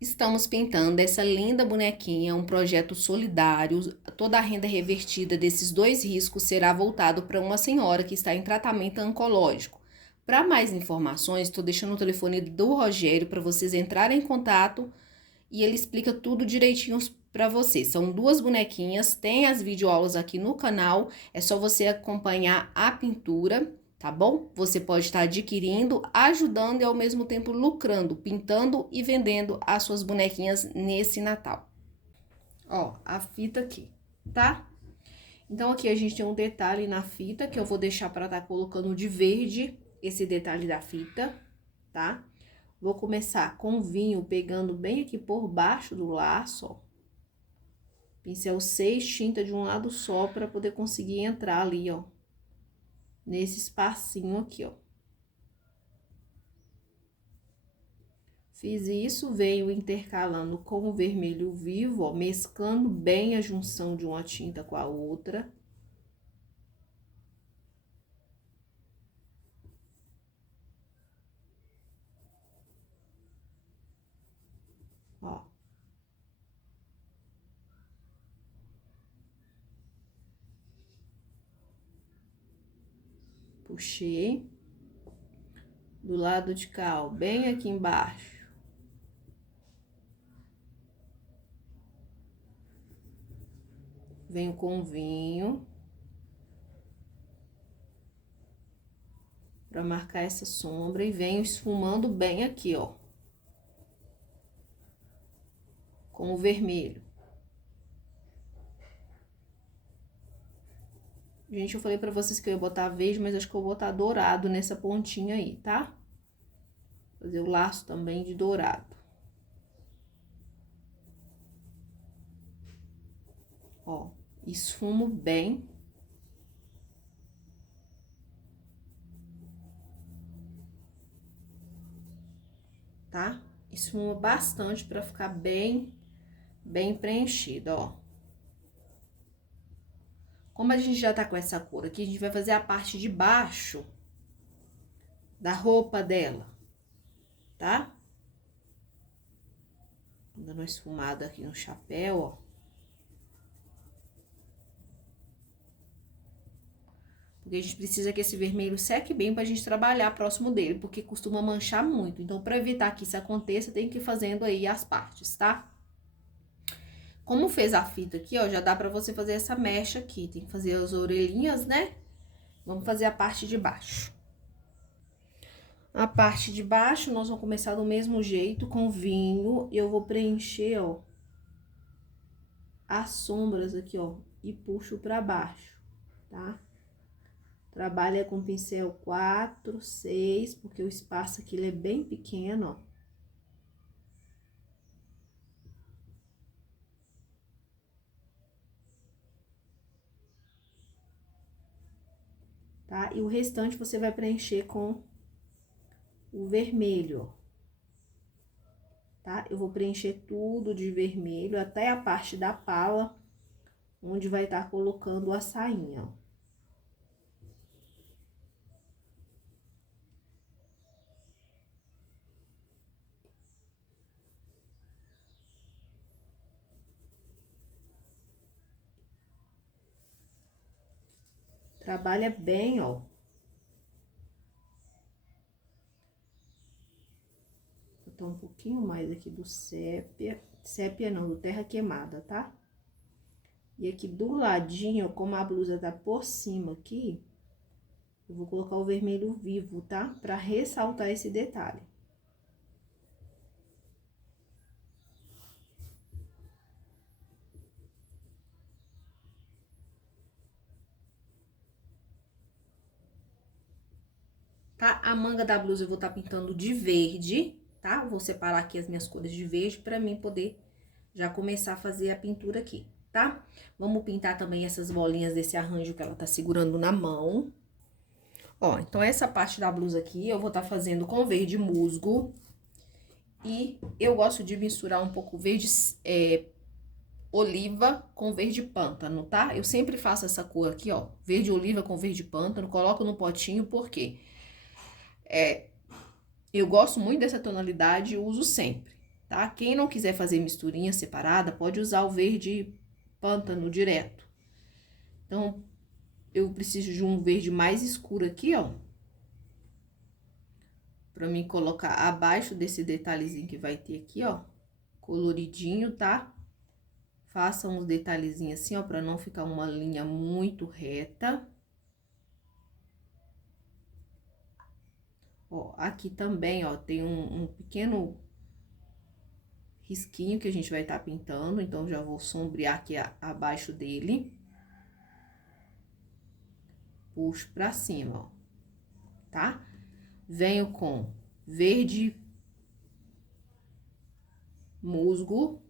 Estamos pintando essa linda bonequinha, um projeto solidário. Toda a renda revertida desses 2 riscos será voltado para uma senhora que está em tratamento oncológico. Para mais informações, estou deixando o telefone do Rogério para vocês entrarem em contato e ele explica tudo direitinho para vocês. São 2 bonequinhas, tem as videoaulas aqui no canal, é só você acompanhar a pintura. Tá bom? Você pode estar adquirindo, ajudando e ao mesmo tempo lucrando, pintando e vendendo as suas bonequinhas nesse Natal. Ó, a fita aqui, tá? Então, aqui a gente tem um detalhe na fita que eu vou deixar para estar colocando de verde esse detalhe da fita, tá? Vou começar com vinho pegando bem aqui por baixo do laço, ó. Pincel 6, tinta de um lado só para poder conseguir entrar ali, ó. Nesse espacinho aqui, ó. Fiz isso, venho intercalando com o vermelho vivo, ó, mesclando bem a junção de uma tinta com a outra. Ó. Puxei. Do lado de cá, ó, bem aqui embaixo. Venho com vinho. Pra marcar essa sombra e venho esfumando bem aqui, ó. Com o vermelho. Gente, eu falei pra vocês que eu ia botar verde, mas acho que eu vou botar dourado nessa pontinha aí, tá? Fazer o laço também de dourado. Ó, esfumo bem. Tá? Esfumo bastante pra ficar bem preenchido, ó. Como a gente já tá com essa cor aqui, a gente vai fazer a parte de baixo da roupa dela, tá? Dando uma esfumada aqui no chapéu, ó. Porque a gente precisa que esse vermelho seque bem pra gente trabalhar próximo dele, porque costuma manchar muito. Então, pra evitar que isso aconteça, tem que ir fazendo aí as partes, tá? Como fez a fita aqui, ó, já dá pra você fazer essa mecha aqui. Tem que fazer as orelhinhas, né? Vamos fazer a parte de baixo. A parte de baixo, nós vamos começar do mesmo jeito, com vinho. E eu vou preencher, ó, as sombras aqui, ó, e puxo pra baixo, tá? Trabalha com pincel 4, 6, porque o espaço aqui ele é bem pequeno, ó. Tá? E o restante você vai preencher com o vermelho, ó. Tá? Eu vou preencher tudo de vermelho, até a parte da pala, onde vai estar colocando a sainha, ó. Trabalha bem, ó. Vou botar um pouquinho mais aqui do sépia. Sépia não, do terra queimada, tá? E aqui do ladinho, como a blusa tá por cima aqui, eu vou colocar o vermelho vivo, tá? Pra ressaltar esse detalhe. Tá? A manga da blusa eu vou estar pintando de verde, tá? Vou separar aqui as minhas cores de verde pra mim poder já começar a fazer a pintura aqui, tá? Vamos pintar também essas bolinhas desse arranjo que ela tá segurando na mão. Ó, então essa parte da blusa aqui eu vou estar fazendo com verde musgo. E eu gosto de misturar um pouco verde oliva com verde pântano, tá? Eu sempre faço essa cor aqui, ó, verde oliva com verde pântano, coloco no potinho, porque eu gosto muito dessa tonalidade e uso sempre, tá? Quem não quiser fazer misturinha separada, pode usar o verde pântano direto. Então, eu preciso de um verde mais escuro aqui, ó. Pra mim colocar abaixo desse detalhezinho que vai ter aqui, ó. Coloridinho, tá? Faça uns detalhezinhos assim, ó, pra não ficar uma linha muito reta. Ó, aqui também, ó, tem um pequeno risquinho que a gente vai estar pintando, então já vou sombrear aqui abaixo dele. Puxo pra cima, ó, tá? Venho com verde musgo,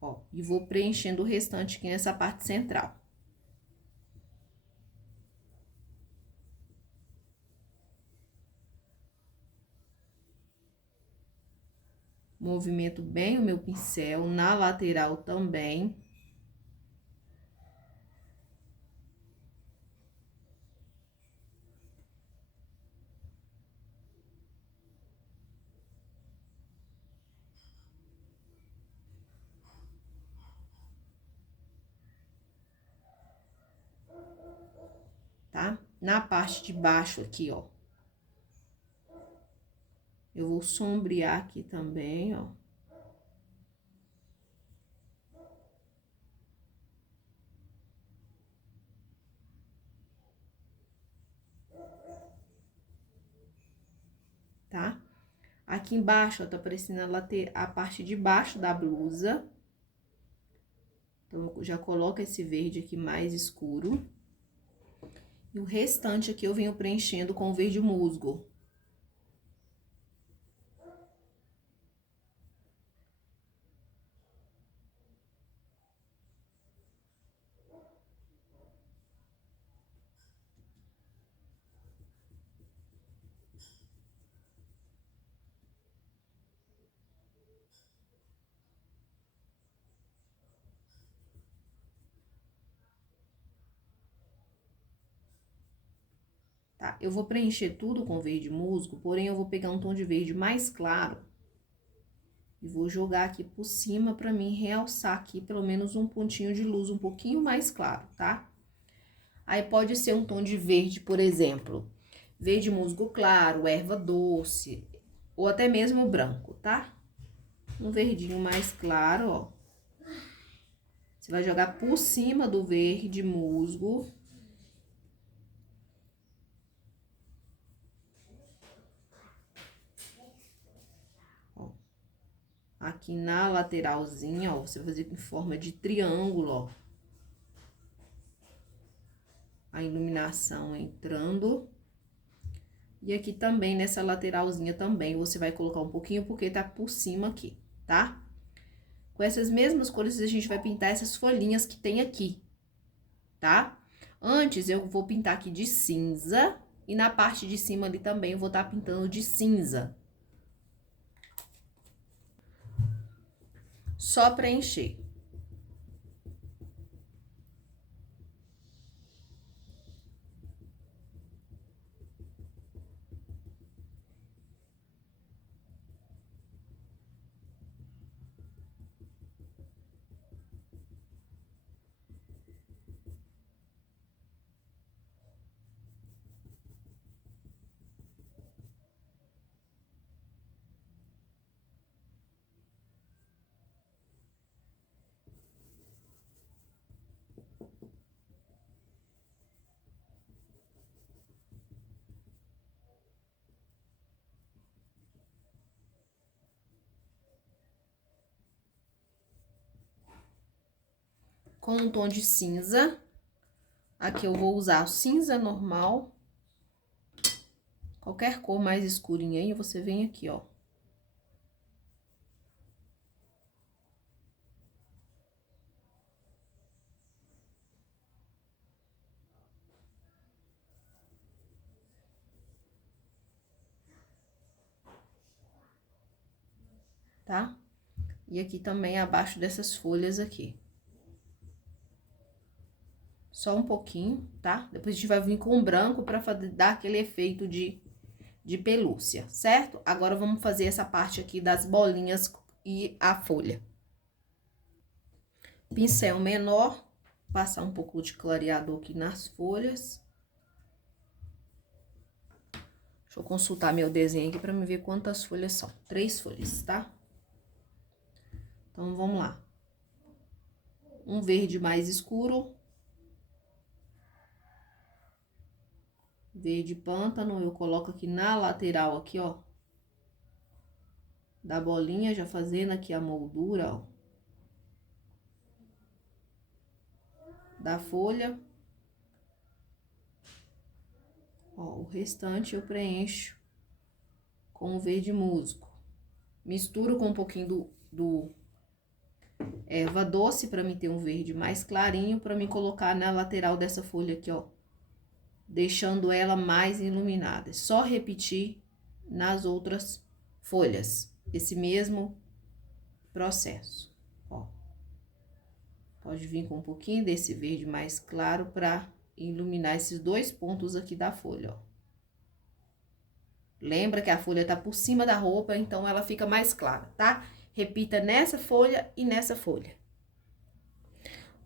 ó, e vou preenchendo o restante aqui nessa parte central. Movimento bem o meu pincel, na lateral também. Tá? Na parte de baixo aqui, ó. Eu vou sombrear aqui também, ó. Tá? Aqui embaixo, ó, tá aparecendo a parte de baixo da blusa. Então, eu já coloco esse verde aqui mais escuro. E o restante aqui eu venho preenchendo com o verde musgo. Tá? Eu vou preencher tudo com verde musgo, porém eu vou pegar um tom de verde mais claro e vou jogar aqui por cima pra mim realçar aqui pelo menos um pontinho de luz um pouquinho mais claro, tá? Aí pode ser um tom de verde, por exemplo, verde musgo claro, erva doce, ou até mesmo branco, tá? Um verdinho mais claro, ó. Você vai jogar por cima do verde musgo. Aqui na lateralzinha, ó, você vai fazer em forma de triângulo, ó. A iluminação entrando. E aqui também, nessa lateralzinha também, você vai colocar um pouquinho, porque tá por cima aqui, tá? Com essas mesmas cores, a gente vai pintar essas folhinhas que tem aqui, tá? Antes, eu vou pintar aqui de cinza, e na parte de cima ali também, eu vou estar pintando de cinza. Só preencher. Com um tom de cinza. Aqui eu vou usar o cinza normal. Qualquer cor mais escurinha aí, você vem aqui, ó. Tá? E aqui também abaixo dessas folhas aqui. Só um pouquinho, tá? Depois a gente vai vir com o branco pra dar aquele efeito de de pelúcia, certo? Agora, vamos fazer essa parte aqui das bolinhas e a folha. Pincel menor, passar um pouco de clareador aqui nas folhas. Deixa eu consultar meu desenho aqui para me ver quantas folhas são. 3 folhas, tá? Então, vamos lá. Um verde mais escuro. Verde pântano, eu coloco aqui na lateral, aqui, ó. Da bolinha, já fazendo aqui a moldura, ó. Da folha. Ó, o restante eu preencho com o verde musgo. Misturo com um pouquinho do erva doce para me ter um verde mais clarinho, para me colocar na lateral dessa folha aqui, ó. Deixando ela mais iluminada. É só repetir nas outras folhas esse mesmo processo, ó. Pode vir com um pouquinho desse verde mais claro para iluminar esses 2 pontos aqui da folha, ó. Lembra que a folha tá por cima da roupa, então ela fica mais clara, tá? Repita nessa folha e nessa folha.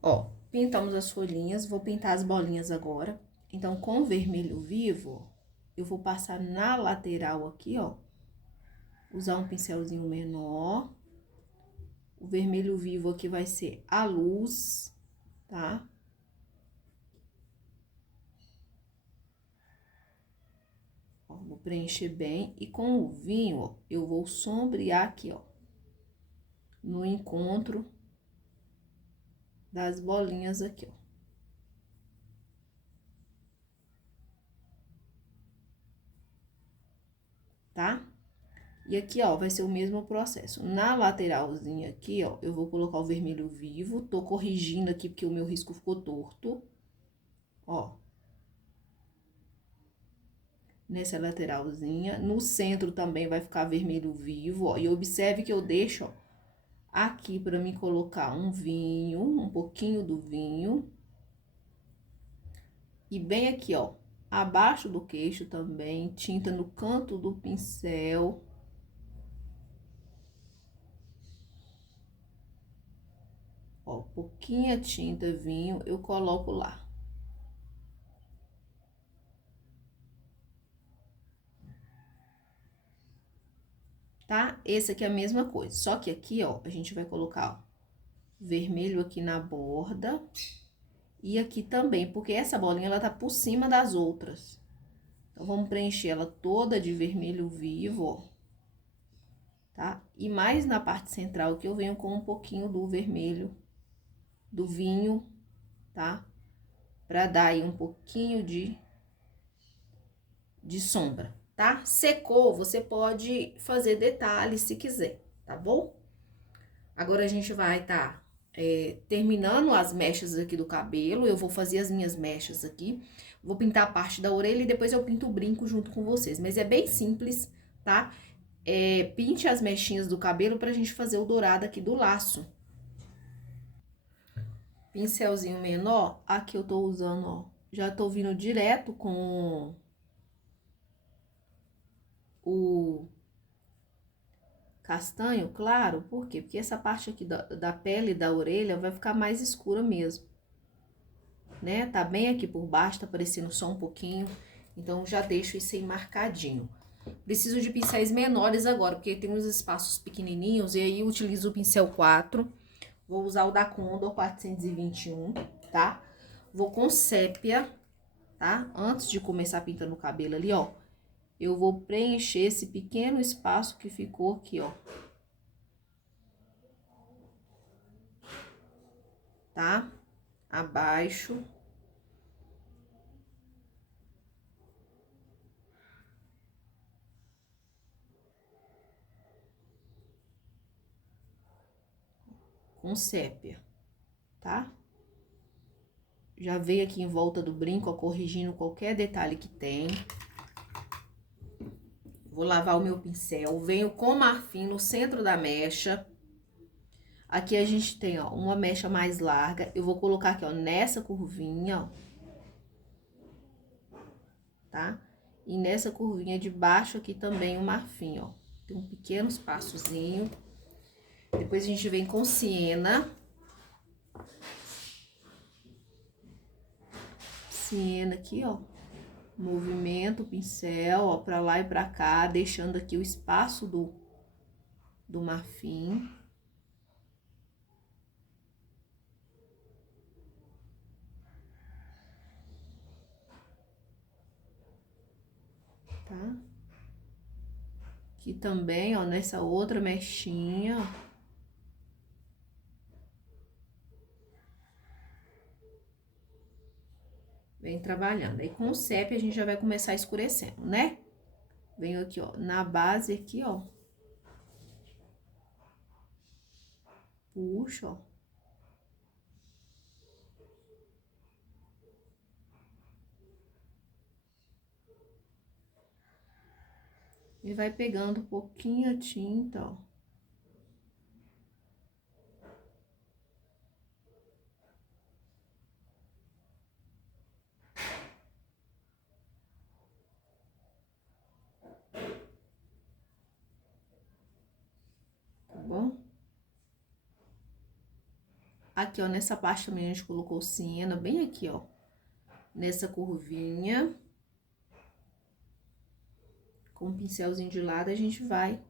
Ó, pintamos as folhinhas, vou pintar as bolinhas agora. Então, com vermelho vivo, eu vou passar na lateral aqui, ó. Usar um pincelzinho menor. O vermelho vivo aqui vai ser a luz, tá? Ó, vou preencher bem. E com o vinho, ó, eu vou sombrear aqui, ó. No encontro das bolinhas aqui, ó. Tá? E aqui, ó, vai ser o mesmo processo. Na lateralzinha aqui, ó, eu vou colocar o vermelho vivo. Tô corrigindo aqui porque o meu risco ficou torto. Ó. Nessa lateralzinha. No centro também vai ficar vermelho vivo, ó. E observe que eu deixo, ó, aqui pra mim colocar um vinho, um pouquinho do vinho. E bem aqui, ó, abaixo do queixo também, tinta no canto do pincel. Ó, pouquinha tinta, vinho, eu coloco lá. Tá? Esse aqui é a mesma coisa, só que aqui, ó, a gente vai colocar, ó, vermelho aqui na borda. E aqui também, porque essa bolinha, ela tá por cima das outras. Então, vamos preencher ela toda de vermelho vivo, ó. Tá? E mais na parte central que eu venho com um pouquinho do vermelho, do vinho, tá? Pra dar aí um pouquinho de sombra, tá? Secou, você pode fazer detalhes se quiser, tá bom? Agora, a gente vai terminando as mechas aqui do cabelo. Eu vou fazer as minhas mechas aqui. Vou pintar a parte da orelha e depois eu pinto o brinco junto com vocês. Mas é bem simples, tá? Pinte as mechinhas do cabelo pra gente fazer o dourado aqui do laço. Pincelzinho menor, aqui eu tô usando, ó. Já tô vindo direto com o castanho claro. Por quê? Porque essa parte aqui da pele da orelha vai ficar mais escura mesmo, né? Tá bem aqui por baixo, tá aparecendo só um pouquinho. Então, já deixo isso aí marcadinho. Preciso de pincéis menores agora, porque tem uns espaços pequenininhos. E aí, eu utilizo o pincel 4. Vou usar o da Condor 421, tá? Vou com sépia, tá? Antes de começar pintando o cabelo ali, ó. Eu vou preencher esse pequeno espaço que ficou aqui, ó. Tá? Abaixo. Com sépia, tá? Já veio aqui em volta do brinco, ó, corrigindo qualquer detalhe que tem. Vou lavar o meu pincel, venho com marfim no centro da mecha. Aqui a gente tem, ó, uma mecha mais larga. Eu vou colocar aqui, ó, nessa curvinha, ó. Tá? E nessa curvinha de baixo aqui também o marfim, ó. Tem um pequeno espaçozinho. Depois a gente vem com siena. Siena aqui, ó. Movimento o pincel, ó, pra lá e pra cá, deixando aqui o espaço do marfim. Tá? Aqui também, ó, nessa outra mechinha, ó. Vem trabalhando. Aí, com o CEP, a gente já vai começar escurecendo, né? Venho aqui, ó, na base aqui, ó. Puxo, ó. E vai pegando um pouquinho a tinta, ó. Tá bom? Aqui, ó, nessa parte também a gente colocou siena, bem aqui, ó. Nessa curvinha. Com o pincelzinho de lado, a gente vai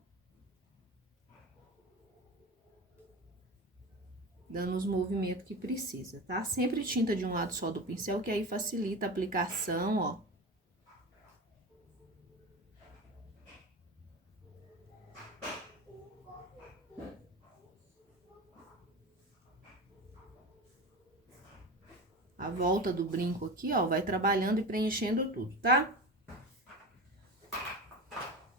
dando os movimentos que precisa, tá? Sempre tinta de um lado só do pincel, que aí facilita a aplicação, ó. A volta do brinco aqui, ó, vai trabalhando e preenchendo tudo, tá?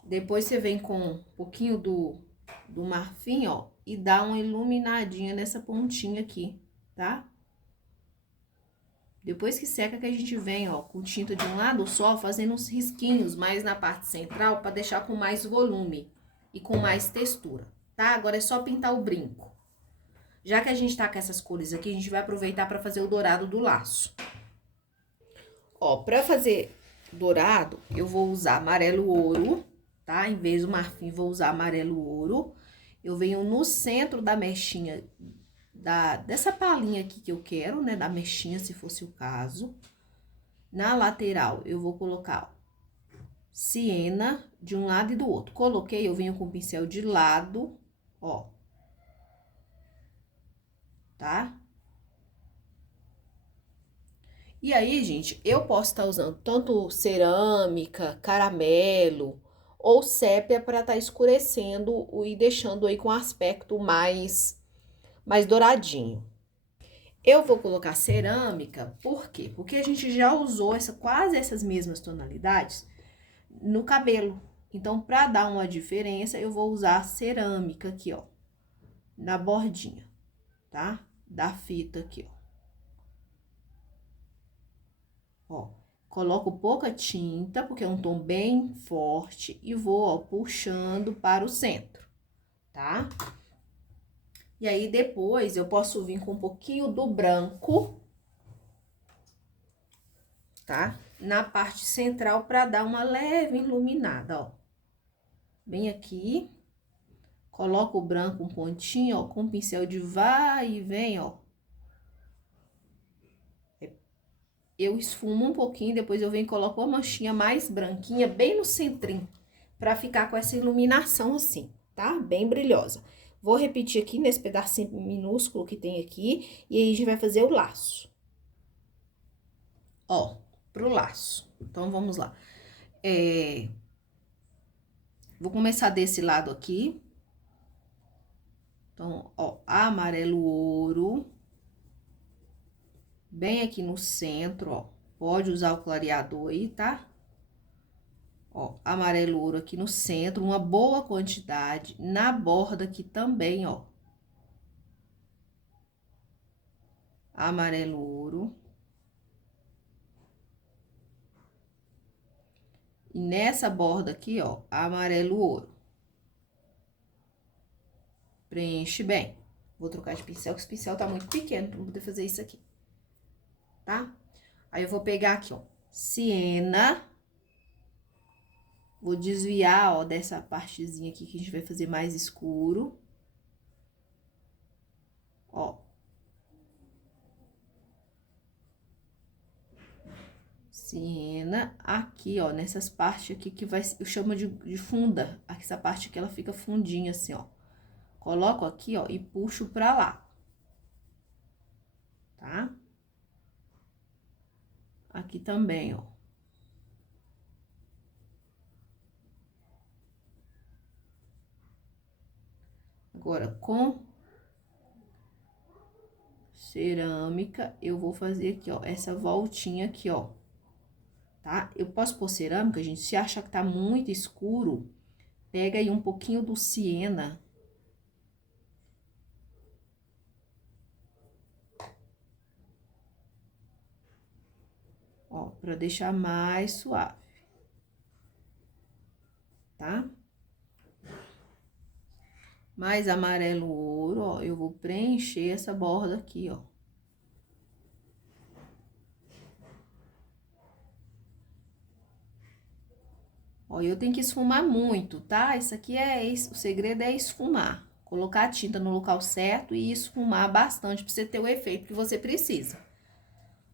Depois você vem com um pouquinho do marfim, ó, e dá uma iluminadinha nessa pontinha aqui, tá? Depois que seca que a gente vem, ó, com tinta de um lado só, fazendo uns risquinhos mais na parte central para deixar com mais volume e com mais textura, tá? Agora é só pintar o brinco. Já que a gente tá com essas cores aqui, a gente vai aproveitar para fazer o dourado do laço. Ó, pra fazer dourado, eu vou usar amarelo ouro, tá? Em vez do marfim, vou usar amarelo ouro. Eu venho no centro da mechinha, dessa palhinha aqui que eu quero, né? Da mechinha, se fosse o caso. Na lateral, eu vou colocar, ó, siena de um lado e do outro. Coloquei, eu venho com o pincel de lado, ó. Tá? E aí, gente, eu posso estar usando tanto cerâmica, caramelo ou sépia para estar escurecendo e deixando aí com aspecto mais douradinho. Eu vou colocar cerâmica, por quê? Porque a gente já usou quase essas mesmas tonalidades no cabelo. Então, para dar uma diferença, eu vou usar cerâmica aqui, ó, na bordinha, tá? Da fita aqui, ó. Ó, coloco pouca tinta, porque é um tom bem forte, e vou, ó, puxando para o centro, tá? E aí, depois, eu posso vir com um pouquinho do branco, tá? Na parte central, para dar uma leve iluminada, ó. Bem aqui. Coloco o branco um pontinho, ó, com o pincel de vai e vem, ó. Eu esfumo um pouquinho, depois eu venho e coloco uma manchinha mais branquinha, bem no centrinho, pra ficar com essa iluminação assim, tá? Bem brilhosa. Vou repetir aqui nesse pedacinho minúsculo que tem aqui, e aí a gente vai fazer o laço. Ó, pro laço. Então, vamos lá. Vou começar desse lado aqui. Então, ó, amarelo ouro. Bem aqui no centro, ó. Pode usar o clareador aí, tá? Ó, amarelo ouro aqui no centro, uma boa quantidade. Na borda aqui também, ó. Amarelo ouro. E nessa borda aqui, ó, amarelo ouro. Preenche bem. Vou trocar de pincel, que esse pincel tá muito pequeno pra poder fazer isso aqui. Tá? Aí, eu vou pegar aqui, ó, siena. Vou desviar, ó, dessa partezinha aqui que a gente vai fazer mais escuro. Ó. Siena, aqui, ó, nessas partes aqui que vai, eu chamo de funda. Essa parte aqui, ela fica fundinha assim, ó. Coloco aqui, ó, e puxo pra lá. Tá? Aqui também, ó. Agora, com cerâmica, eu vou fazer aqui, ó, essa voltinha aqui, ó. Tá? Eu posso pôr cerâmica, gente, se achar que tá muito escuro, pega aí um pouquinho do siena. Ó, pra deixar mais suave. Tá? Mais amarelo ouro, ó, eu vou preencher essa borda aqui, ó. Ó, eu tenho que esfumar muito, tá? Isso aqui o segredo é esfumar. Colocar a tinta no local certo e esfumar bastante pra você ter o efeito que você precisa.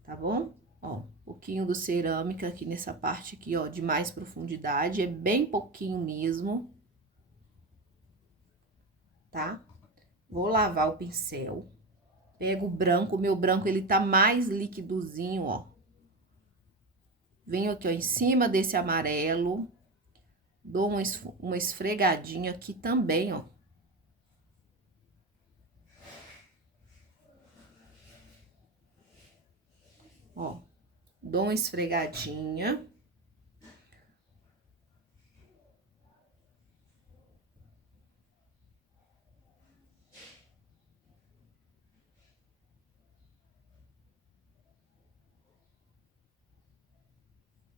Tá bom? Ó, um pouquinho do cerâmica aqui nessa parte aqui, ó, de mais profundidade. É bem pouquinho mesmo. Tá? Vou lavar o pincel. Pego o branco, o meu branco ele tá mais líquidozinho, ó. Venho aqui, ó, em cima desse amarelo. Dou uma esfregadinha aqui também, ó. Ó, dou uma esfregadinha.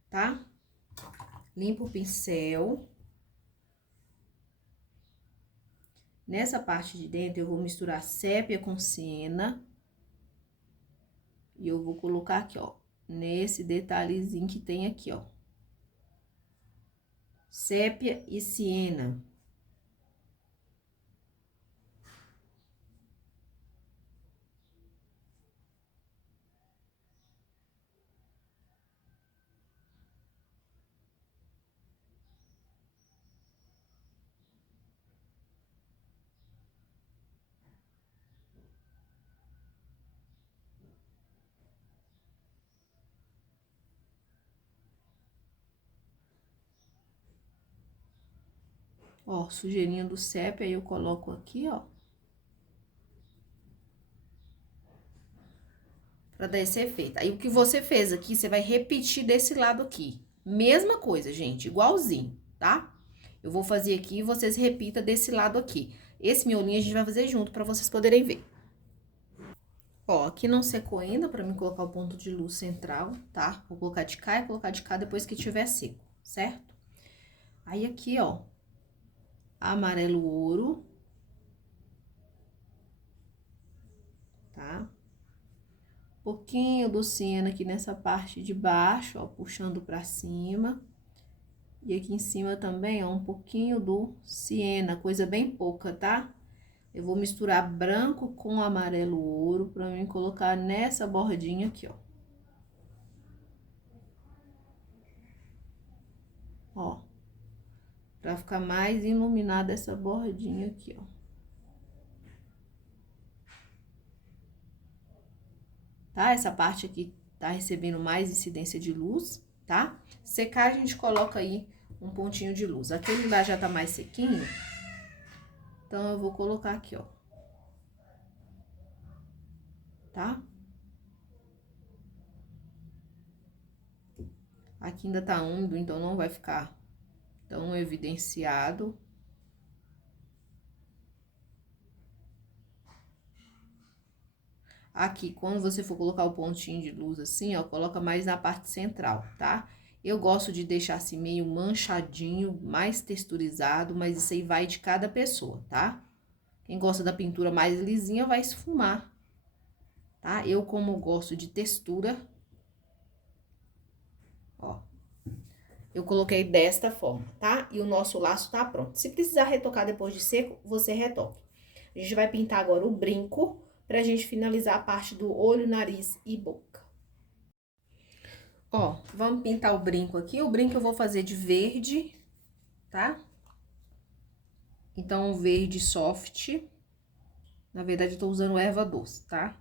Tá? Limpo o pincel. Nessa parte de dentro, eu vou misturar sépia com siena. E eu vou colocar aqui, ó, nesse detalhezinho que tem aqui, ó. Sépia e siena. Ó, sujeirinha do sépia, aí eu coloco aqui, ó. Pra dar esse efeito. Aí, o que você fez aqui, você vai repetir desse lado aqui. Mesma coisa, gente, igualzinho, tá? Eu vou fazer aqui e vocês repitam desse lado aqui. Esse miolinho a gente vai fazer junto pra vocês poderem ver. Ó, aqui não secou ainda pra mim colocar o ponto de luz central, tá? Vou colocar de cá e colocar de cá depois que tiver seco, certo? Aí, aqui, ó, amarelo ouro, tá? Pouquinho do siena aqui nessa parte de baixo, ó, puxando pra cima. E aqui em cima também, ó, um pouquinho do siena, coisa bem pouca, tá? Eu vou misturar branco com amarelo ouro pra mim colocar nessa bordinha aqui, ó. Ó, pra ficar mais iluminada essa bordinha aqui, ó. Tá? Essa parte aqui tá recebendo mais incidência de luz, tá? Secar, a gente coloca aí um pontinho de luz. Aquele lá já tá mais sequinho, então eu vou colocar aqui, ó. Tá? Aqui ainda tá úmido, então não vai ficar tão evidenciado. Aqui, quando você for colocar o pontinho de luz assim, ó, coloca mais na parte central, tá? Eu gosto de deixar assim meio manchadinho, mais texturizado, mas isso aí vai de cada pessoa, tá? Quem gosta da pintura mais lisinha vai esfumar, tá? Eu, como gosto de textura, ó, Eu coloquei desta forma, tá? E o nosso laço tá pronto. Se precisar retocar depois de seco, você retoca. A gente vai pintar agora o brinco pra gente finalizar a parte do olho, nariz e boca. Ó, vamos pintar o brinco aqui. O brinco eu vou fazer de verde, tá? Então, um verde soft. Na verdade, eu tô usando erva doce, tá?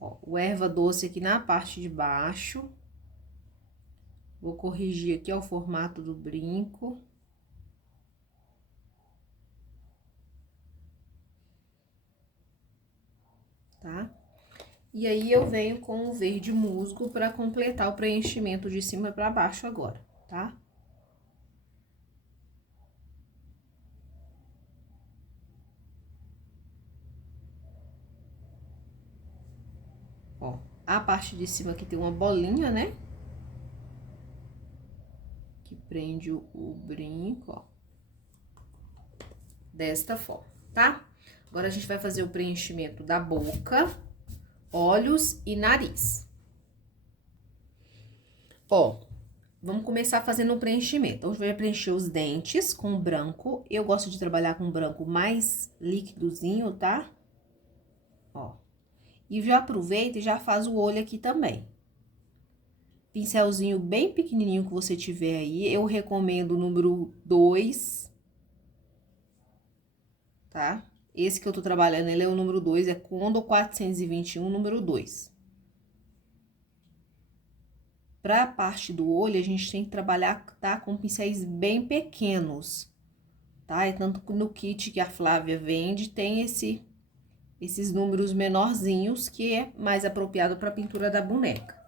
Ó, o erva doce aqui na parte de baixo. Vou corrigir aqui, ó, o formato do brinco. Tá? E aí, eu venho com o verde musgo pra completar o preenchimento de cima pra baixo agora, tá? Ó, a parte de cima aqui tem uma bolinha, né? Que prende o brinco, ó. Desta forma, tá? Agora, a gente vai fazer o preenchimento da boca, olhos e nariz. Ó, vamos começar fazendo o preenchimento. Então, a gente vai preencher os dentes com branco. Eu gosto de trabalhar com branco mais líquidozinho, tá? Ó. E já aproveita e já faz o olho aqui também. Pincelzinho bem pequenininho que você tiver aí. Eu recomendo o número 2, tá? Esse que eu tô trabalhando, ele é o número 2, é Condor 421, número 2. Pra parte do olho, a gente tem que trabalhar, tá? Com pincéis bem pequenos, tá? E tanto no kit que a Flávia vende, tem esses números menorzinhos, que é mais apropriado pra pintura da boneca.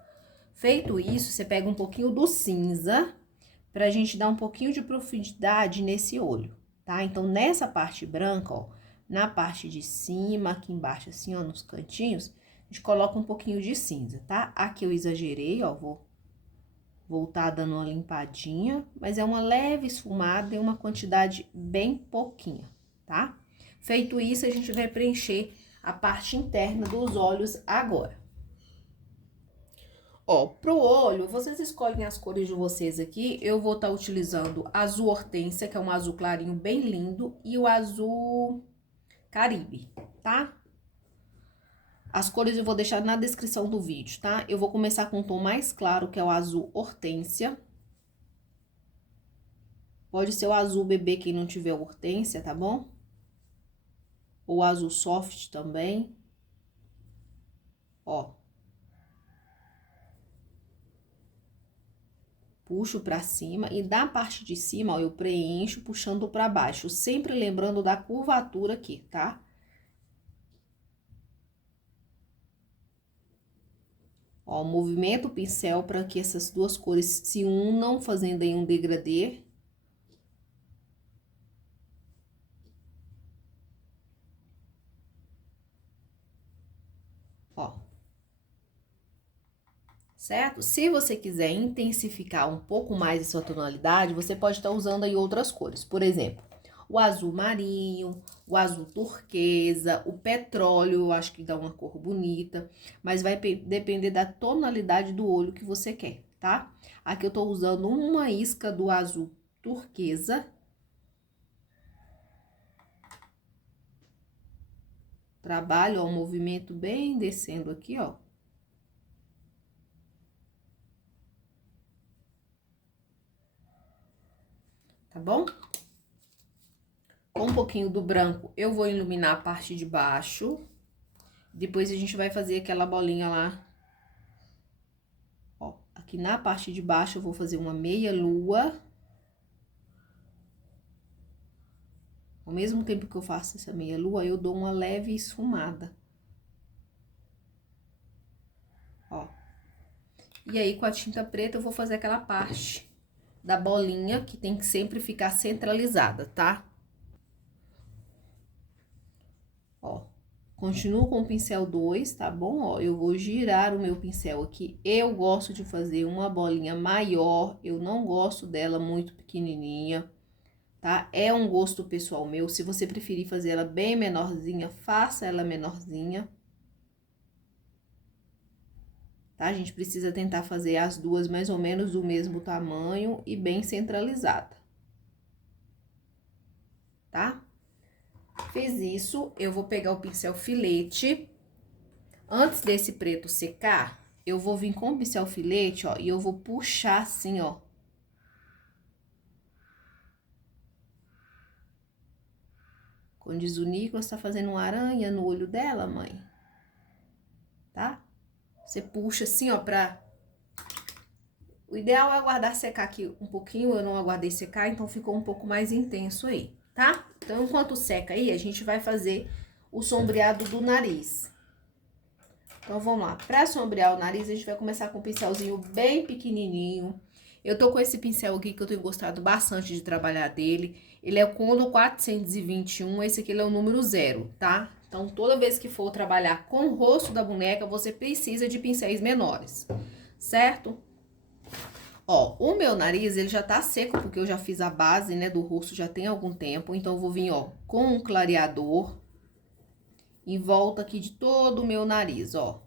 Feito isso, você pega um pouquinho do cinza, pra gente dar um pouquinho de profundidade nesse olho, tá? Então, nessa parte branca, ó, na parte de cima, aqui embaixo, assim, ó, nos cantinhos, a gente coloca um pouquinho de cinza, tá? Aqui eu exagerei, ó, vou voltar dando uma limpadinha, mas é uma leve esfumada e uma quantidade bem pouquinha, tá? Feito isso, a gente vai preencher a parte interna dos olhos agora. Ó, pro olho, vocês escolhem as cores de vocês aqui. Eu vou estar utilizando azul hortênsia, que é um azul clarinho bem lindo, e o azul caribe, tá? As cores eu vou deixar na descrição do vídeo, tá? Eu vou começar com o tom mais claro, que é o azul hortênsia. Pode ser o azul bebê, quem não tiver hortênsia, tá bom? Ou azul soft também. Ó. Puxo pra cima e da parte de cima, ó, eu preencho puxando pra baixo, sempre lembrando da curvatura aqui, tá? Ó, movimento o pincel para que essas duas cores se unam, fazendo aí um degradê. Ó. Certo? Se você quiser intensificar um pouco mais a sua tonalidade, você pode estar usando aí outras cores. Por exemplo, o azul marinho, o azul turquesa, o petróleo, eu acho que dá uma cor bonita, mas vai depender da tonalidade do olho que você quer, tá? Aqui eu tô usando uma isca do azul turquesa. Trabalho, ó, um movimento bem descendo aqui, ó. Tá bom? Com um pouquinho do branco, eu vou iluminar a parte de baixo. Depois, a gente vai fazer aquela bolinha lá. Ó, aqui na parte de baixo, eu vou fazer uma meia lua. Ao mesmo tempo que eu faço essa meia lua, eu dou uma leve esfumada. Ó. E aí, com a tinta preta, eu vou fazer aquela parte da bolinha, que tem que sempre ficar centralizada, tá? Ó, continuo com o pincel 2, tá bom? Ó, eu vou girar o meu pincel aqui. Eu gosto de fazer uma bolinha maior, eu não gosto dela muito pequenininha, tá? É um gosto pessoal meu. Se você preferir fazer ela bem menorzinha, faça ela menorzinha. tá? A gente precisa tentar fazer as duas mais ou menos do mesmo tamanho e bem centralizada, tá? Fiz isso, eu vou pegar o pincel filete. Antes desse preto secar, eu vou vir com o pincel filete, ó, e eu vou puxar assim, ó. Como diz o Nicolas, tá fazendo uma aranha no olho dela, mãe. Tá? Você puxa assim, ó, pra... O ideal é aguardar secar aqui um pouquinho, eu não aguardei secar, então ficou um pouco mais intenso aí, tá? Então, enquanto seca aí, a gente vai fazer o sombreado do nariz. Então, vamos lá. Pra sombrear o nariz, a gente vai começar com um pincelzinho bem pequenininho. Eu tô com esse pincel aqui que eu tenho gostado bastante de trabalhar dele. Ele é o Condor 421, esse aqui ele é o número 0, tá? Então, toda vez que for trabalhar com o rosto da boneca, você precisa de pincéis menores, certo? Ó, o meu nariz, ele já tá seco, porque eu já fiz a base, né, do rosto já tem algum tempo. Então, eu vou vir, ó, com um clareador em volta aqui de todo o meu nariz, ó.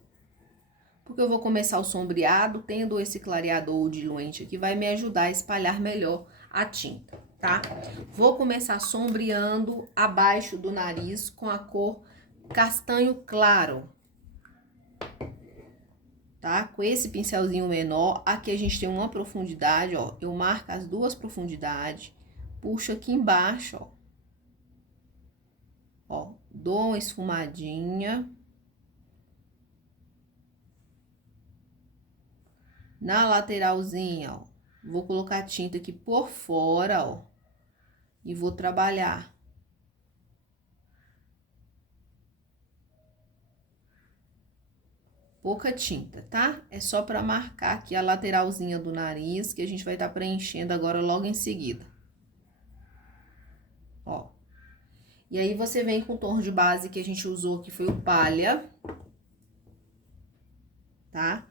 Porque eu vou começar o sombreado, tendo esse clareador diluente aqui, vai me ajudar a espalhar melhor a tinta, tá? Vou começar sombreando abaixo do nariz com a cor castanho claro, tá? Com esse pincelzinho menor, aqui a gente tem uma profundidade, ó. Eu marco as duas profundidades, puxo aqui embaixo, ó. Ó, dou uma esfumadinha. Na lateralzinha, ó, vou colocar tinta aqui por fora, ó, e vou trabalhar. Pouca tinta, tá? É só pra marcar aqui a lateralzinha do nariz, que a gente vai estar preenchendo agora logo em seguida. Ó. E aí, você vem com o tom de base que a gente usou, que foi o palha, tá?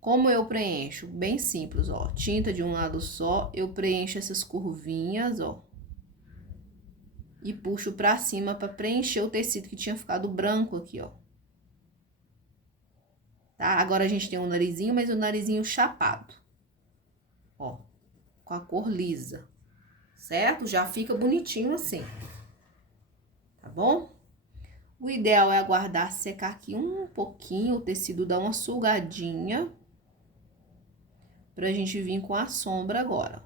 Como eu preencho? Bem simples, ó. Tinta de um lado só, eu preencho essas curvinhas, ó. E puxo pra cima pra preencher o tecido que tinha ficado branco aqui, ó. Tá? Agora, a gente tem um narizinho, mas o narizinho chapado. Ó, com a cor lisa, certo? Já fica bonitinho assim, tá bom? O ideal é aguardar secar aqui um pouquinho, o tecido dar uma sugadinha, pra gente vir com a sombra agora,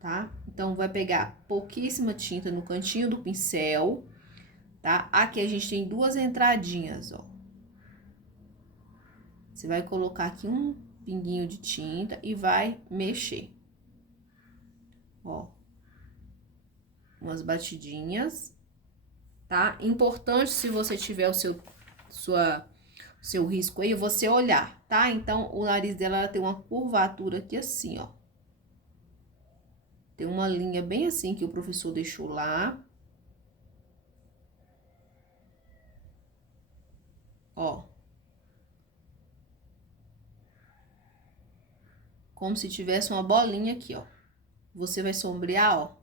tá? Então, vai pegar pouquíssima tinta no cantinho do pincel, tá? Aqui a gente tem duas entradinhas, ó. Você vai colocar aqui um pinguinho de tinta e vai mexer. Ó. Umas batidinhas, tá? Importante, se você tiver o seu risco aí, você olhar, tá? Então, o nariz dela ela tem uma curvatura aqui assim, ó. Tem uma linha bem assim que o professor deixou lá. Ó. Como se tivesse uma bolinha aqui, ó. Você vai sombrear, ó,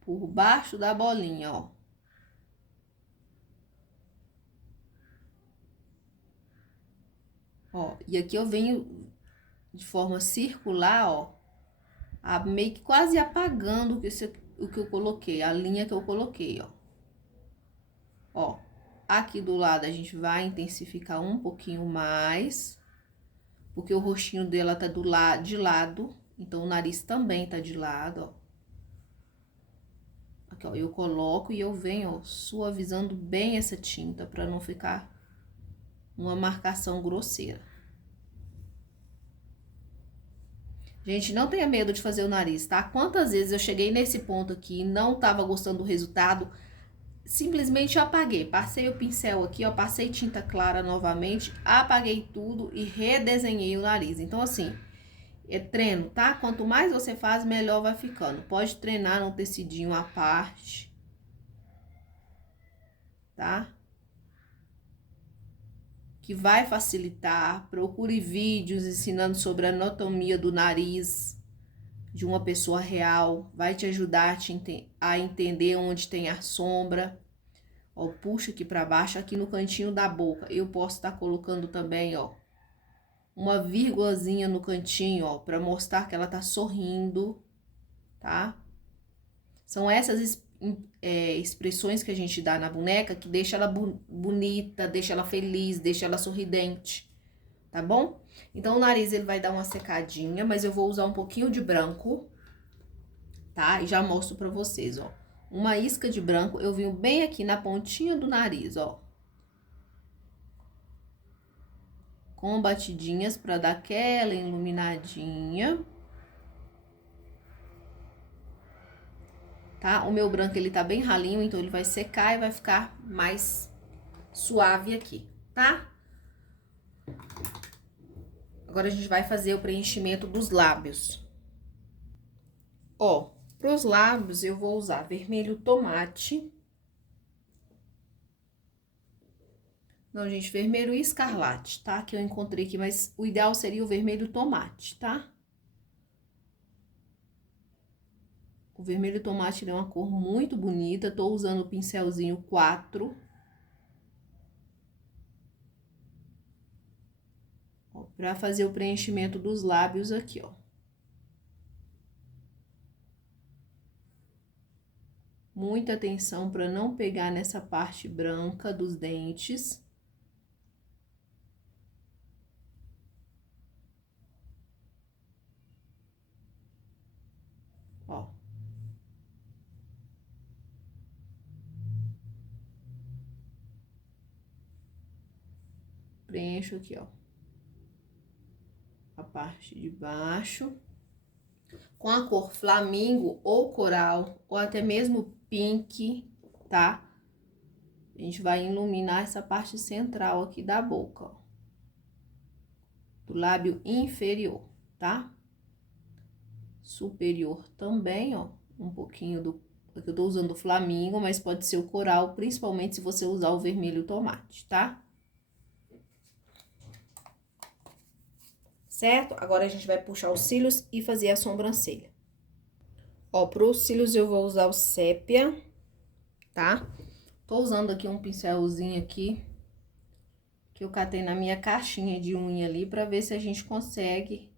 por baixo da bolinha, ó. Ó, e aqui eu venho de forma circular, ó, meio que quase apagando o que eu coloquei, a linha que eu coloquei, ó. Ó, aqui do lado a gente vai intensificar um pouquinho mais, porque o rostinho dela tá de lado, então o nariz também tá de lado, ó. Aqui, ó, eu coloco e eu venho, ó, suavizando bem essa tinta pra não ficar uma marcação grosseira. Gente, não tenha medo de fazer o nariz, tá? Quantas vezes eu cheguei nesse ponto aqui e não tava gostando do resultado, simplesmente apaguei. Passei o pincel aqui, ó, passei tinta clara novamente, apaguei tudo e redesenhei o nariz. Então, assim, é treino, tá? Quanto mais você faz, melhor vai ficando. Pode treinar no tecidinho à parte, tá? Que vai facilitar. Procure vídeos ensinando sobre a anatomia do nariz de uma pessoa real. Vai te ajudar a entender onde tem a sombra. Ó, puxa aqui pra baixo, aqui no cantinho da boca. Eu posso estar colocando também, ó, uma vírgulazinha no cantinho, ó, pra mostrar que ela tá sorrindo, tá? São essas expressões que a gente dá na boneca que deixa ela bonita, deixa ela feliz, deixa ela sorridente, tá bom? Então, o nariz, ele vai dar uma secadinha, mas eu vou usar um pouquinho de branco, tá? E já mostro pra vocês, ó. Uma isca de branco, eu venho bem aqui na pontinha do nariz, ó. Com batidinhas pra dar aquela iluminadinha. Tá? O meu branco, ele tá bem ralinho, então ele vai secar e vai ficar mais suave aqui, tá? Agora, a gente vai fazer o preenchimento dos lábios. Ó, pros lábios, eu vou usar vermelho tomate. Não, gente, vermelho escarlate, tá? Que eu encontrei aqui, mas o ideal seria o vermelho tomate, tá? O vermelho tomate, ele é uma cor muito bonita. Tô usando o pincelzinho 4. Ó, pra fazer o preenchimento dos lábios aqui, ó. Muita atenção para não pegar nessa parte branca dos dentes. Ó. Preencho aqui, ó. A parte de baixo. Com a cor flamingo ou coral, ou até mesmo pink, tá? A gente vai iluminar essa parte central aqui da boca, ó. Do lábio inferior, tá? Superior também, ó. Um pouquinho do... Aqui eu tô usando o flamingo, mas pode ser o coral, principalmente se você usar o vermelho tomate, tá? Certo? Agora, a gente vai puxar os cílios e fazer a sobrancelha. Ó, pros cílios eu vou usar o sépia, tá? Tô usando aqui um pincelzinho aqui, que eu catei na minha caixinha de unha ali, pra ver se a gente consegue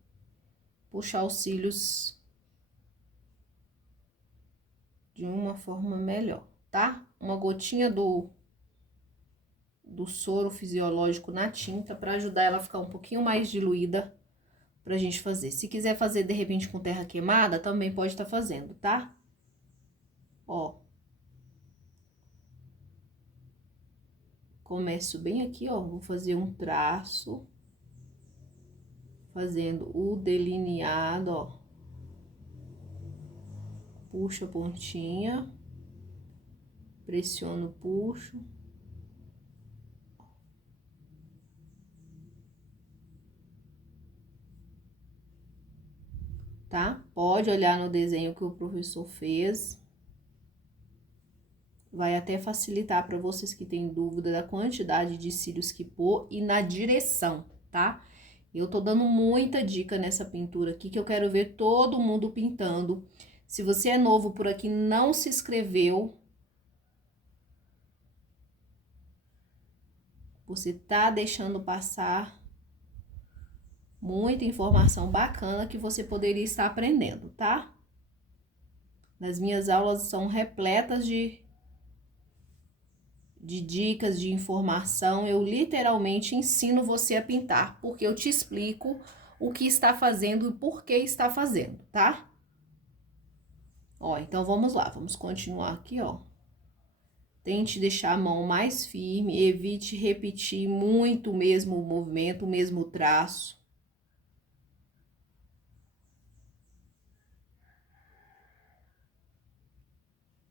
puxar os cílios de uma forma melhor, tá? Uma gotinha do soro fisiológico na tinta, pra ajudar ela a ficar um pouquinho mais diluída pra gente fazer. Se quiser fazer, de repente, com terra queimada, também pode estar fazendo, tá? Ó. Começo bem aqui, ó, vou fazer um traço, fazendo o delineado, ó. Puxo a pontinha, pressiono, puxo. Tá? Pode olhar no desenho que o professor fez. Vai até facilitar para vocês que têm dúvida da quantidade de cílios que pôr e na direção, tá? Eu tô dando muita dica nessa pintura aqui, que eu quero ver todo mundo pintando. Se você é novo por aqui, não se inscreveu, você tá deixando passar muita informação bacana que você poderia estar aprendendo, tá? As minhas aulas são repletas de dicas, de informação. Eu literalmente ensino você a pintar, porque eu te explico o que está fazendo e por que está fazendo, tá? Ó, então vamos lá, vamos continuar aqui, ó. Tente deixar a mão mais firme, evite repetir muito o mesmo movimento, o mesmo traço.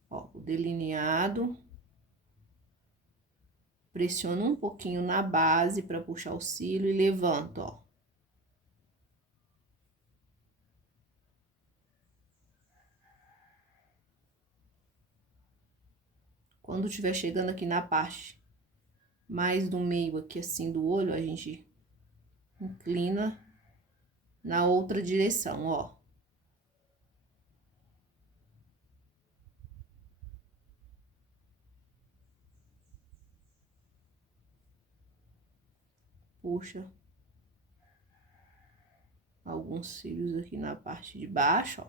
Ó, o delineado. Pressiono um pouquinho na base para puxar o cílio e levanto, ó. Quando estiver chegando aqui na parte mais do meio aqui assim do olho, a gente inclina na outra direção, ó. puxa alguns cílios aqui na parte de baixo, ó.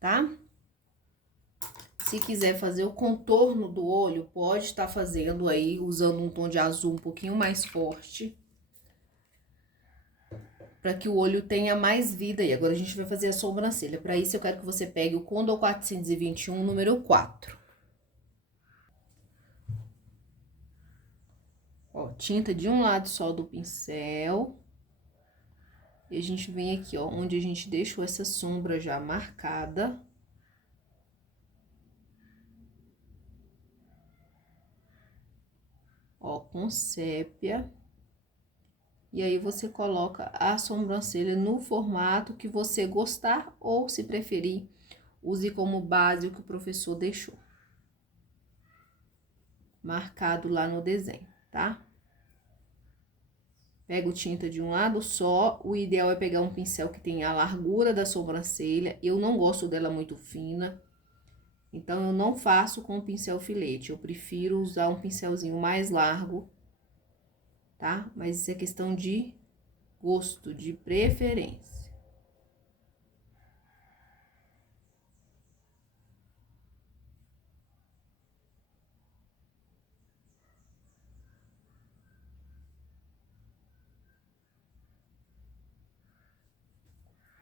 Tá? Se quiser fazer o contorno do olho, pode estar fazendo aí, usando um tom de azul um pouquinho mais forte. Para que o olho tenha mais vida. E agora a gente vai fazer a sobrancelha. Para isso, eu quero que você pegue o Condor 421, número 4. Ó, tinta de um lado só do pincel. E a gente vem aqui, ó, onde a gente deixou essa sombra já marcada. Ó, com sépia. E aí, você coloca a sobrancelha no formato que você gostar, ou, se preferir, use como base o que o professor deixou marcado lá no desenho, tá? Pega o tinta de um lado só, o ideal é pegar um pincel que tenha a largura da sobrancelha. Eu não gosto dela muito fina, então eu não faço com o pincel filete, eu prefiro usar um pincelzinho mais largo, tá? Mas isso é questão de gosto, de preferência.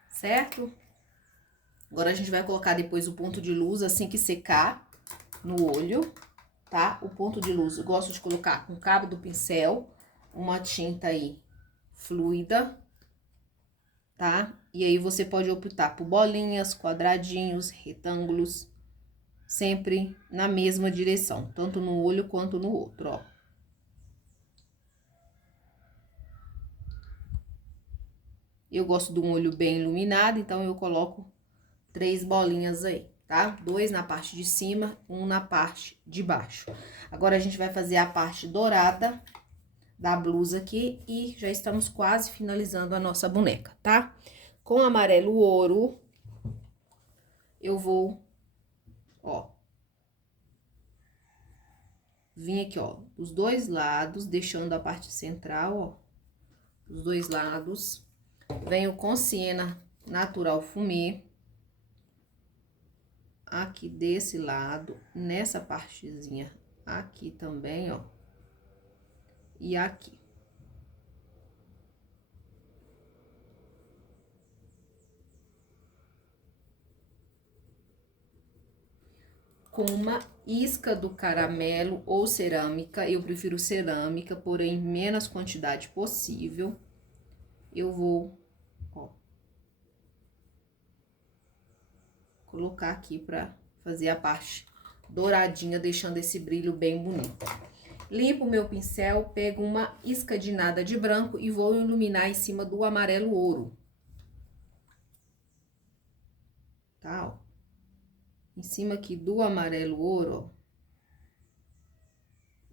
Certo? Agora, a gente vai colocar depois o ponto de luz assim que secar no olho, tá? O ponto de luz eu gosto de colocar com o cabo do pincel, uma tinta aí fluida, tá? E aí, você pode optar por bolinhas, quadradinhos, retângulos, sempre na mesma direção, tanto no olho quanto no outro, ó. Eu gosto de um olho bem iluminado, então eu coloco 3 bolinhas aí, tá? 2 na parte de cima, 1 na parte de baixo. Agora, a gente vai fazer a parte dourada da blusa aqui e já estamos quase finalizando a nossa boneca, tá? Com amarelo ouro, eu vou, ó, vir aqui, ó, dos dois lados, deixando a parte central, ó, os dois lados. Venho com siena natural fumê, aqui desse lado, nessa partezinha aqui também, ó, e aqui. Com uma isca do caramelo ou cerâmica, eu prefiro cerâmica, porém menos quantidade possível. Eu vou, ó, colocar aqui pra fazer a parte douradinha, deixando esse brilho bem bonito. Limpo o meu pincel, pego uma isca de nada de branco e vou iluminar em cima do amarelo ouro. Tá, ó. Em cima aqui do amarelo ouro, ó,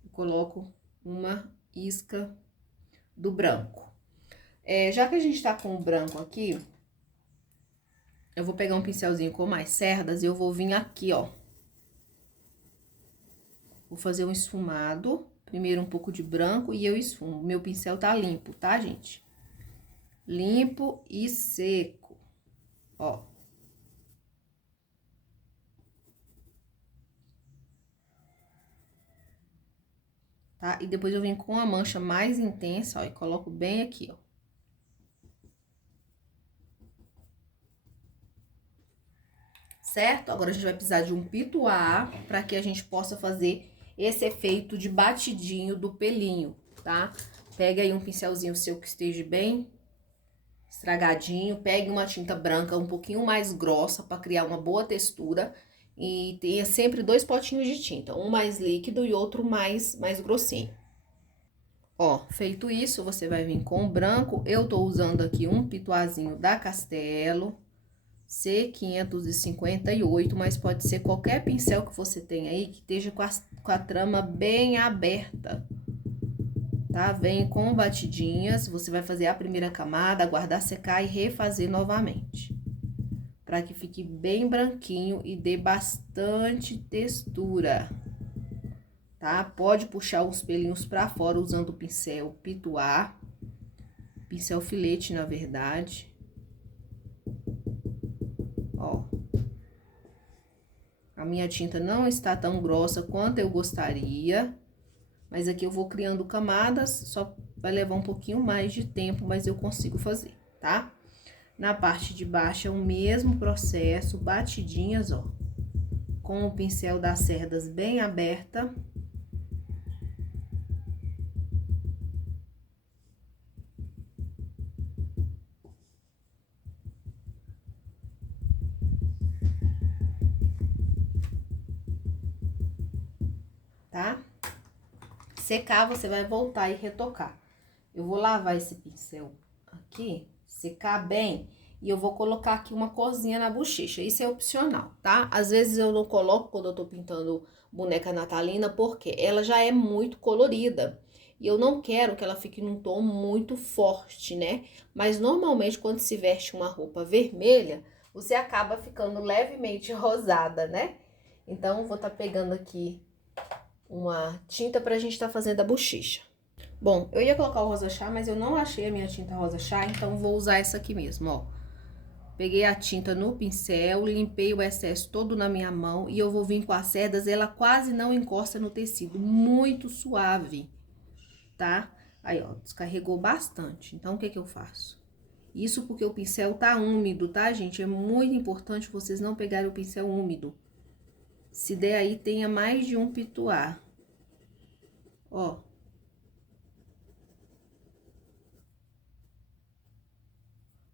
eu coloco uma isca do branco. Já que a gente tá com o branco aqui, eu vou pegar um pincelzinho com mais cerdas e eu vou vir aqui, ó. Vou fazer um esfumado, primeiro um pouco de branco e eu esfumo. Meu pincel tá limpo, tá, gente? Limpo e seco, ó. Tá? E depois eu venho com a mancha mais intensa, ó, e coloco bem aqui, ó. Certo? Agora, a gente vai precisar de um pituá para que a gente possa fazer esse efeito de batidinho do pelinho, tá? Pega aí um pincelzinho seu que esteja bem estragadinho, pegue uma tinta branca um pouquinho mais grossa para criar uma boa textura. E tenha sempre 2 potinhos de tinta, um mais líquido e outro mais grossinho. Ó, feito isso, você vai vir com o branco. Eu tô usando aqui um pituazinho da Castelo C558, mas pode ser qualquer pincel que você tenha aí que esteja com a trama bem aberta, tá? Vem com batidinhas, você vai fazer a primeira camada, aguardar secar e refazer novamente, para que fique bem branquinho e dê bastante textura. tá? Pode puxar os pelinhos pra fora usando o pincel pituar, pincel filete, na verdade. Ó. A minha tinta não está tão grossa quanto eu gostaria, mas aqui eu vou criando camadas, só vai levar um pouquinho mais de tempo, mas eu consigo fazer, tá? Na parte de baixo é o mesmo processo, batidinhas, ó, com o pincel das cerdas bem aberta. Tá? Secar, você vai voltar e retocar. Eu vou lavar esse pincel aqui, secar bem, e eu vou colocar aqui uma corzinha na bochecha. Isso é opcional, tá? Às vezes eu não coloco quando eu tô pintando boneca natalina, porque ela já é muito colorida. E eu não quero que ela fique num tom muito forte, né? Mas normalmente quando se veste uma roupa vermelha, você acaba ficando levemente rosada, né? Então, eu vou tá pegando aqui uma tinta pra gente tá fazendo a bochecha. Bom, eu ia colocar o rosa chá, mas eu não achei a minha tinta rosa chá, então vou usar essa aqui mesmo, ó. Peguei a tinta no pincel, limpei o excesso todo na minha mão e eu vou vir com as cerdas, ela quase não encosta no tecido, muito suave, tá? Aí, ó, descarregou bastante. Então, o que que eu faço? Isso porque o pincel tá úmido, tá, gente? É muito importante vocês não pegarem o pincel úmido. Se der aí, tenha mais de um pituar. Ó.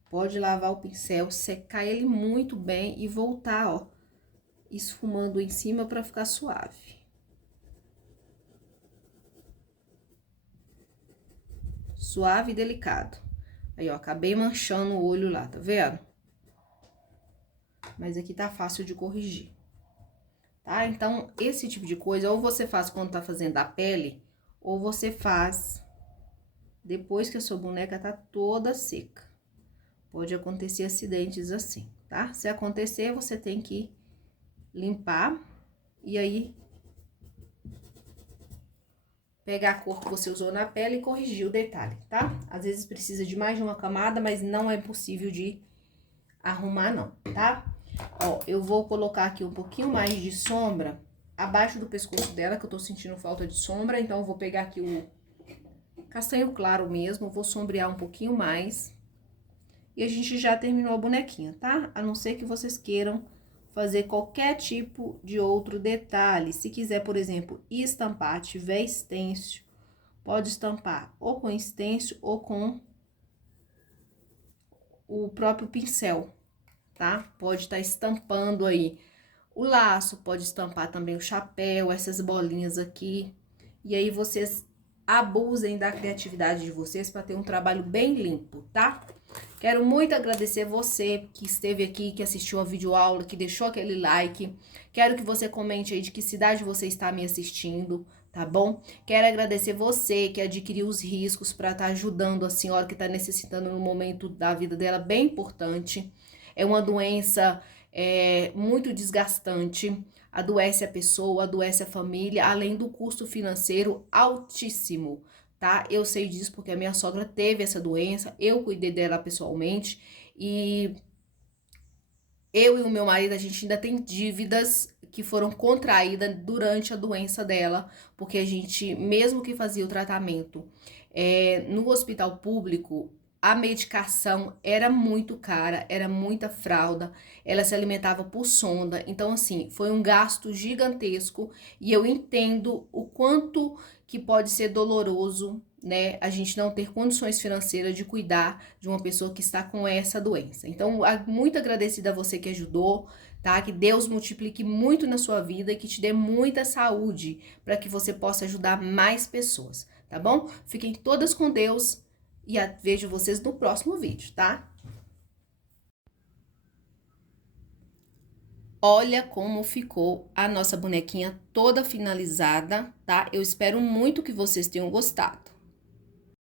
Pode lavar o pincel, secar ele muito bem e voltar, ó, esfumando em cima pra ficar suave. Suave e delicado. Aí, ó, acabei manchando o olho lá, tá vendo? Mas aqui tá fácil de corrigir. Tá? Então, esse tipo de coisa, ou você faz quando tá fazendo a pele, ou você faz depois que a sua boneca tá toda seca. Pode acontecer acidentes assim, tá? Se acontecer, você tem que limpar e aí pegar a cor que você usou na pele e corrigir o detalhe, tá? Às vezes precisa de mais de uma camada, mas não é possível de arrumar não, tá? Ó, eu vou colocar aqui um pouquinho mais de sombra abaixo do pescoço dela, que eu tô sentindo falta de sombra, então eu vou pegar aqui o castanho claro mesmo, vou sombrear um pouquinho mais. E a gente já terminou a bonequinha, tá? A não ser que vocês queiram fazer qualquer tipo de outro detalhe. Se quiser, por exemplo, estampar, tiver stencil, pode estampar ou com stencil ou com o próprio pincel, tá? Pode estar estampando aí o laço, pode estampar também o chapéu, essas bolinhas aqui. E aí, vocês abusem da criatividade de vocês para ter um trabalho bem limpo, tá? Quero muito agradecer você que esteve aqui, que assistiu a videoaula, que deixou aquele like. Quero que você comente aí de que cidade você está me assistindo, tá bom? Quero agradecer você que adquiriu os riscos para estar ajudando a senhora que está necessitando no momento da vida dela, bem importante. É uma doença muito desgastante, adoece a pessoa, adoece a família, além do custo financeiro altíssimo, tá? Eu sei disso porque a minha sogra teve essa doença, eu cuidei dela pessoalmente e eu e o meu marido, a gente ainda tem dívidas que foram contraídas durante a doença dela, porque a gente, mesmo que fazia o tratamento no hospital público, a medicação era muito cara, era muita fralda, ela se alimentava por sonda, então assim, foi um gasto gigantesco e eu entendo o quanto que pode ser doloroso, né, a gente não ter condições financeiras de cuidar de uma pessoa que está com essa doença. Então, muito agradecida a você que ajudou, tá? Que Deus multiplique muito na sua vida e que te dê muita saúde para que você possa ajudar mais pessoas, tá bom? Fiquem todas com Deus e vejo vocês no próximo vídeo, tá? Olha como ficou a nossa bonequinha toda finalizada, tá? Eu espero muito que vocês tenham gostado.